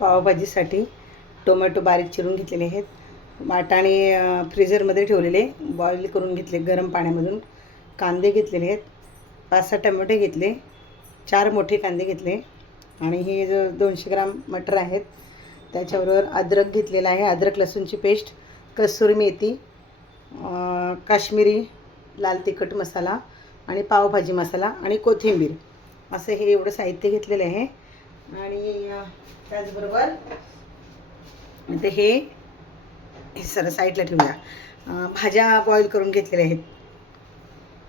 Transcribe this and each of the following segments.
पावभाजीसाठी tomato बारीक चिरून घेतलेले आहेत. वाटाणे फ्रीझरमध्ये ठेवलेले बॉईल करून घेतले गरम पाण्यामधून. कांदे घेतलेले आहेत, 5-6 टोमॅटो घेतले, 4 मोठे कांदे घेतले आणि हे जो 200 ग्राम मटर आहेत. त्याच्याबरोबर अद्रक घेतलेला आहे, अद्रक लसूणची पेस्ट, कसुरी मेथी, काश्मीरी लाल तिखट मसाला आणि पावभाजी मसाला आणि कोथिंबीर असं हे एवढं साहित्य घेतलेलं आहे. आणि त्याचबरोबर ते हे सर साईडला ठेवूया. भाज्या बॉईल करून घेतलेल्या आहेत.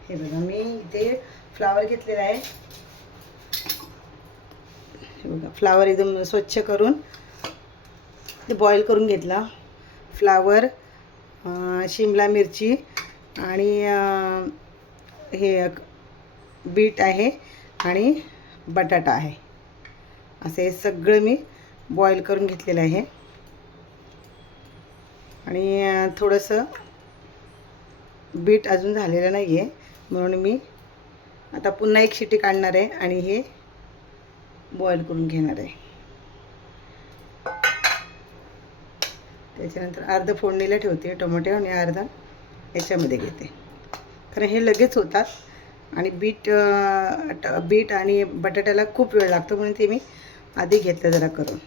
हे बघा मी इथे फ्लावर घेतलेला आहे. हे बघा फ्लावर एकदम स्वच्छ करून ते बॉईल करून घेतला. फ्लावर, शिमला मिरची आणि हे बीट आहे आणि बटाटा आहे. असे सगळं मी बॉईल करून घेतलेलं आहे. आणि थोडंसं बीट अजून झालेलं नाही आहे म्हणून मी आता पुन्हा एक शिटी काढणार आहे आणि हे बॉईल करून घेणार आहे. त्याच्यानंतर अर्ध फोडणीला ठेवते टोमॅटो आणि अर्धा याच्यामध्ये घेते, कारण हे लगेच होतात. आणि बीट आणि बटाट्याला खूप वेळ लागतो म्हणून ते मी आधी घेतलं जरा करून.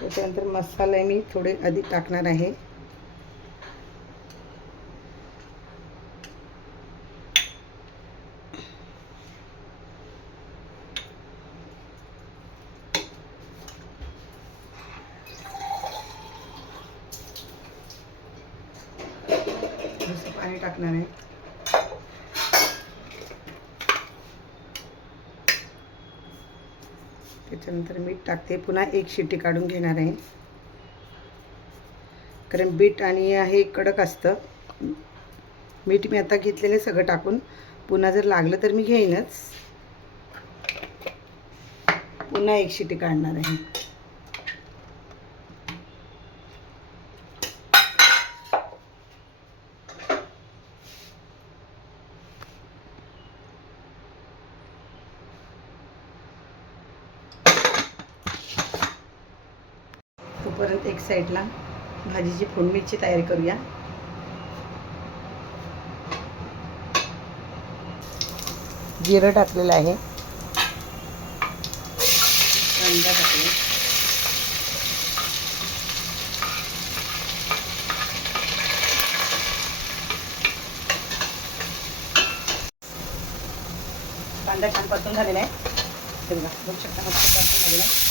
त्याच्यानंतर मसाले मी थोडे आधी टाकणार आहे. पाणी टाकणार आहे. त्याच्यानंतर मीठ टाकते. पुन्हा एक शिटी काढून घेणार आहे, कारण बीट आणि हे कडक असतं. मीठ मी आता घेतलेलं सगळं टाकून, पुन्हा जर लागलं तर मी घेईनच. पुन्हा एक शिटी काढणार आहे. तोपर्यंत एक साईडला भाजीची फोडणीची तयारी करूया. जिरं टाकलेलं आहे, कांदा टाकला, कांदा छान परतून झालेला आहे. हे बघा बघू शकता मस्त परतून झालेला आहे.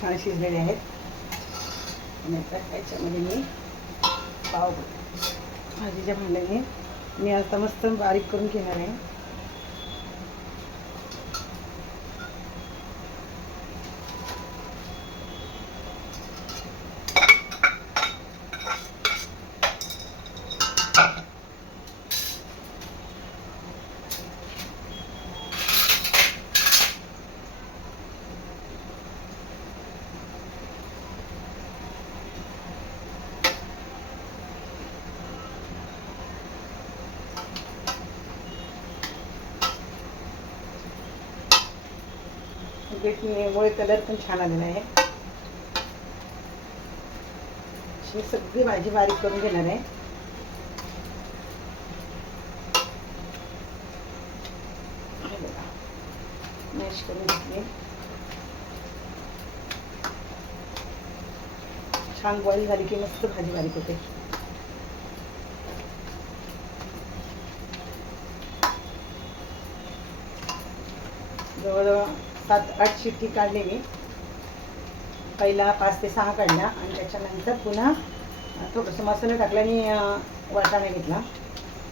छान शिजलेले आहेत. आणि आता त्याच्यामध्ये मी पाव भाजीच्या भांड्याने मी आता मस्त बारीक करून घेणार आहे. बीटमुळे कलर पण छान आलेला आहे. ही सगळी भाजी बारीक करून घेणार आहे. मॅश करून घेतली. छान बॉईल झाली की मस्त भाजी बारीक होते. जवळजवळ 7-8 शिट्टी काढली मी. पहिला 5 ते 6 काढल्या आणि त्याच्यानंतर पुन्हा थोडंसं मसाला टाकला आणि वाटाणा घेतला,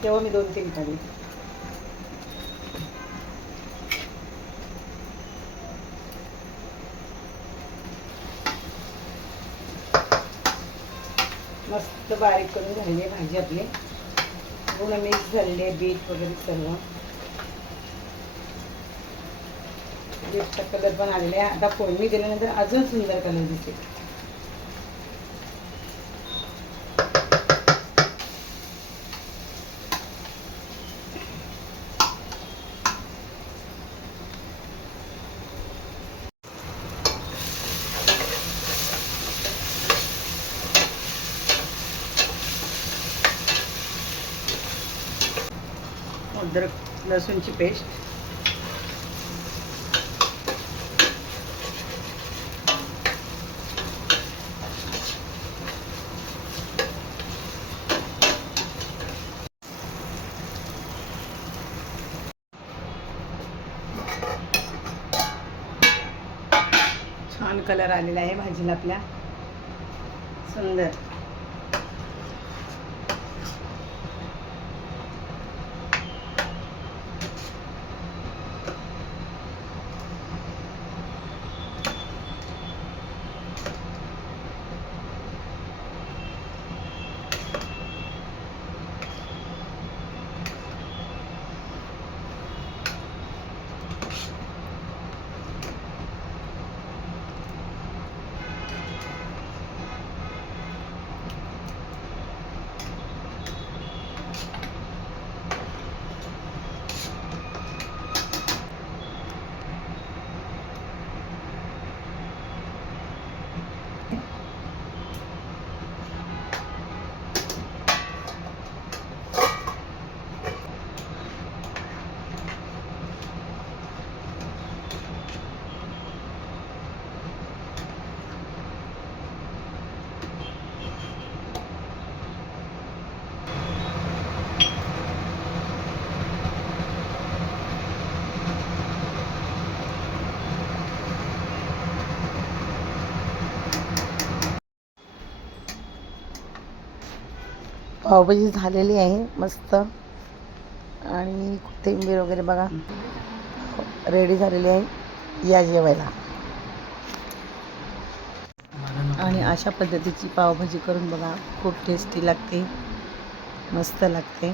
तेव्हा मी 2-3 काढले. मस्त बारीक करून झालेली भाजी आपली. पूर्ण मिक्स झालेली आहे बीट वगैरे सर्व. बीटचा कलर पण आलेला आहे. आता फोडणी दिल्यानंतर अजून सुंदर कलर दिसेल. अद्रक लसूणची पेस्ट, छान कलर आलेला आहे भाजीला आपल्या, सुंदर. पावभाजी झालेली आहे मस्त, आणि कोथिंबीर वगैरे बघा रेडी झालेली आहे. या जेवायला. आणि अशा पद्धतीची पावभाजी करून बघा, खूप टेस्टी लागते, मस्त लागते.